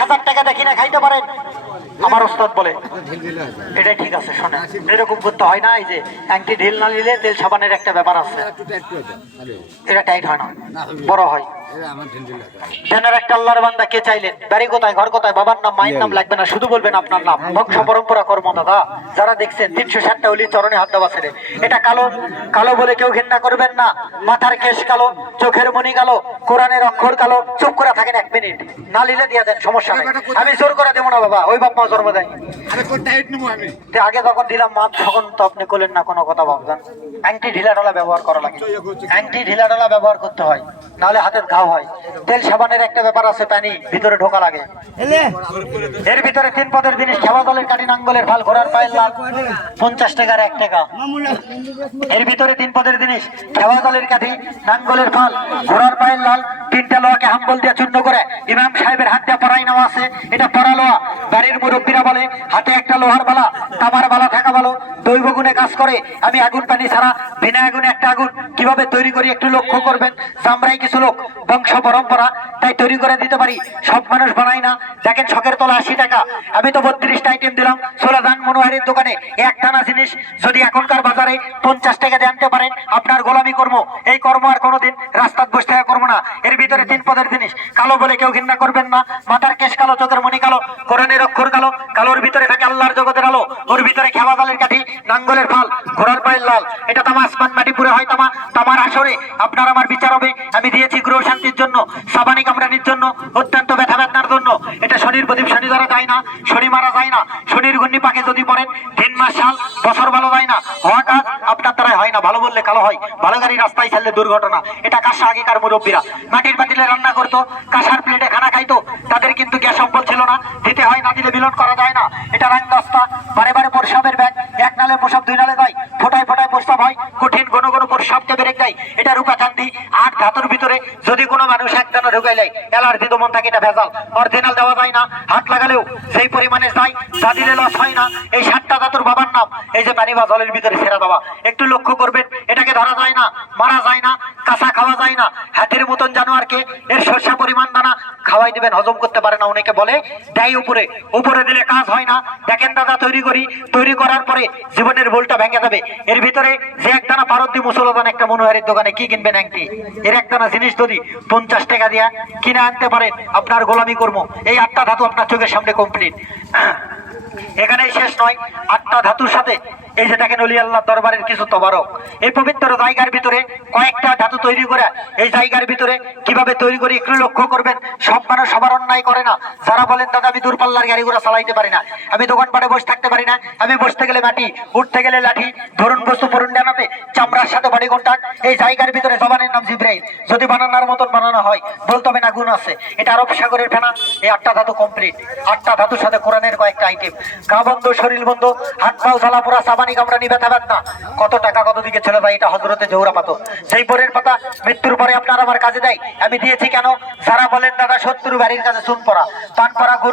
হাজার টাকা দেখি না খাইতে পারেন। আমার ওস্তাদ বলে এটাই ঠিক আছে শোনেন এরকম করতে হয় না এই যে অ্যান্টি ঢিল না নিলে তেল সাবানের একটা ব্যাপার আছে। এটা টাইট হয় না। বড় হয়। জেনার একটা আল্লাহর বান্দা কে চাইলেন? বাড়ি কোথায় ঘর কোথায়? বাবার নাম মায়ের নাম লাগবে না শুধু বলবেন আপনার নাম। বংশ পরম্পরা কর্ম দাদা। যারা দেখছেন তিনশো ষাটটা অলি চরণে হাত দেওয়া ছেড়ে এটা কালো কালো বলে কেউ ঘৃণা করবেন না। মাথার কেশ কালো চোখের মনি কালো কোরআনের অক্ষর কালো। চুপ করে থাকেন এক মিনিট। না লিলে দিয়ে দেন সমস্যা নেই। আমি জোর করে দেবো না বাবা। ওই বাপ মা জন্ম দেয়। আগে যখন দিলাম মাছ তখন তো আপনি করলেন না কোনো কথা ভাববেন অ্যান্টি ঢিলা ঢালা ব্যবহার করা লাগে। অ্যান্টি ঢিলা ঢালা ব্যবহার করতে হয়। নাহলে হাতের ঘাও হয়। তেল সাবানের একটা ব্যাপার আছে পানি ভিতরে ঢোকা লাগে। এর ভিতরে তিন পদের জিনিস খেওয়া দলের কাটি নাঙ্গলের ফাল ঘোড়ার পায়ের লাল পঞ্চাশ টাকার এক টাকা। এর ভিতরে তিন পদের জিনিস খেওয়া দলের কাঠি নাঙ্গলের ফাল ঘোড়ার পায়ের লাল তিনটা লোয়াকে হাম্বল দিয়ে চূর্ণ করে ইমাম সাহেবের হাত দিয়ে পড়াই নেওয়া আছে। এটা পড়া লোয়া বাড়ির মুরব্বীরা বলে হাতে একটা লোহার বালা তামার বালা থাকা ভালো দৈব গুণে কাজ করে। আমি আগুন পানি ছাড়া বিনা আগুনে একটা আগুন। কীভাবে তৈরি করি একটু লক্ষ্য করবেন? চামড়াই কিছু লোক বংশ পরম্পরা, তাই তৈরি করে দিতে পারি। সব মানুষ বানাই না। দেখেন শখের তলা আশি টাকা। আমি তো বত্রিশটা আইটেম দিলাম। সোলাদান মনোহারির দোকানে এক টানা জিনিস। যদি এখনকার বাজারে পঞ্চাশ টাকা দিয়ে আনতে পারেন, আপনার গোলামি কর্ম এই কর্ম আর কোনোদিন রাস্তার বসে থাকা কর্ম না। এর ভিতরে তিন পদের জিনিস। কালো বলে কেউ ঘৃণা করবেন না। মাথার কেশ কালো, চোখের মনি কালো, কোরআনের অক্ষর কালো। কালোর ভিতরে থাকে আল্লাহর জগতের আলো। ওর ভিতরে খেলা নাঙ্গলের ফাল, ঘোড়ার পায়ের লাল। এটা তামা আসমান মাটি পুরে হয় তামা তামার আসরে আপনার আমার বিচার হবে। আমি দিয়েছি গ্রহ শান্তির জন্য সাবানি কামড়ানির জন্য, অত্যন্ত ব্যথা ব্যথার জন্য। এটা শনির প্রদীপ, শনি দ্বারা যায় না, শনি মারা যায় না। শনির ঘূর্ণি পাকে যদি পড়েন তিন মাস সাল, বছর ভালো যায় না। হওয়া কাজ আপনার দ্বারাই হয় না, ভালো বললে কালো হয়। ভালো গাড়ি রাস্তায় ছাড়লে দুর্ঘটনা। এটা কাঁসা আগেকার মুরব্বীরা। মাটির পাতিলে রান্না করতো, কাঁসার প্লেটে খানা খাইতো। তাদের কিন্তু গ্যাস সম্বল ছিল না, দিতে হয় না দিলে মিলন করা যায় না? এটা রাং দস্তা বারে বারে প্রসাবের ব্যাগ। এক নালে প্রসাব, দুই নালে যায় ফোটায় ফোটায় প্রস্তাব হয়। কঠিন ঘন ঘন প্রসাবকে বেড়ে যায় এটা রূপা চান্দি আট ধাতুর ভিতরে যদি কোনো মানুষ এক দানা ঢুকে যায় অ্যালার্জি মন থাকে এটা ভেজাল। অরিজিনাল দেওয়া যায় না। হাত লাগালেও সেই পরিমাণে যায় যা দিলে লস হয় না। এই সাতটা ধাতুর বাবার নাম। এই যে পানি বা জলের ভিতরে ছেড়ে দেওয়া। একটু লক্ষ্য করবেন, এটাকে ধরা যায় না, মারা যায় না, কাঁচা খাওয়া যায় না। হাতের মতন জানোয়ারকে এর শস্য পরিমাণ দানা খাওয়াই দিবেন, হজম করতে পারে না। অনেকে বলে, দেয় উপরে। উপরে দিলে কাজ হয় না। দেখেন দাদা, তৈরি করি। তৈরি করার পরে জীবনের ভুলটা ভেঙে যাবে। এর ভিতরে যে একদানা পারদ দিয়ে মুসলমান একটা মনোহারের দোকানে কি কিনবেন একটি এর একদানা জিনিস যদি পঞ্চাশ টাকা দিয়া কিনে আনতে পারেন, আপনার গোলামি কর্ম এই আটটা ধাতু আপনার চোখের সামনে কমপ্লিট এখানেই শেষ নয়। আটটা ধাতুর সাথে এই যে দেখেন দরবারের কিছু তবারক, এই পবিত্র জায়গার ভিতরে কয়েকটা ধাতু তৈরি করে, এই জায়গার ভিতরে কীভাবে তৈরি করি একটু লক্ষ্য করবেন, সব মানুষ সবার অন্যায় করে না। যারা বলেন, দাদা, আমি দূরপাল্লার গাড়ি ঘোড়া চালাইতে পারি না, আমি দোকানপাটে বসে থাকতে পারি না, আমি বসতে গেলে মাটি, উঠতে গেলে লাঠি, ধরুন বস্তু পরুন ডানাতে চামড়ার সাথে বাড়ি কন্টাক্ট এই জায়গার ভিতরে জবানের নাম জিব্রাইল, যদি বানানোর মতন বানানো হয়, বলতে হবে না, গুণ আছে। এটা আরব সাগরের ফেনা, এই আটটা ধাতু কমপ্লিট আটটা ধাতুর সাথে কোরআনের কয়েকটা আইটেম গা বন্ধ, শরীর বন্ধ হাত পাও জ্বালা পোড়া সাবানি কামড়ানি ব্যথা না। কত টাকা কত দিকে ছেলে ভাই এটা হজরতে জৌরা পাতো। সেই পরের পাতা মৃত্যুর পরে আপনার আমার কাজে দেয়, আমি দিয়েছি কেন? সারা বলেন, দাদা শত্রু বাড়ির কাছে শুন পড়া পান পড়া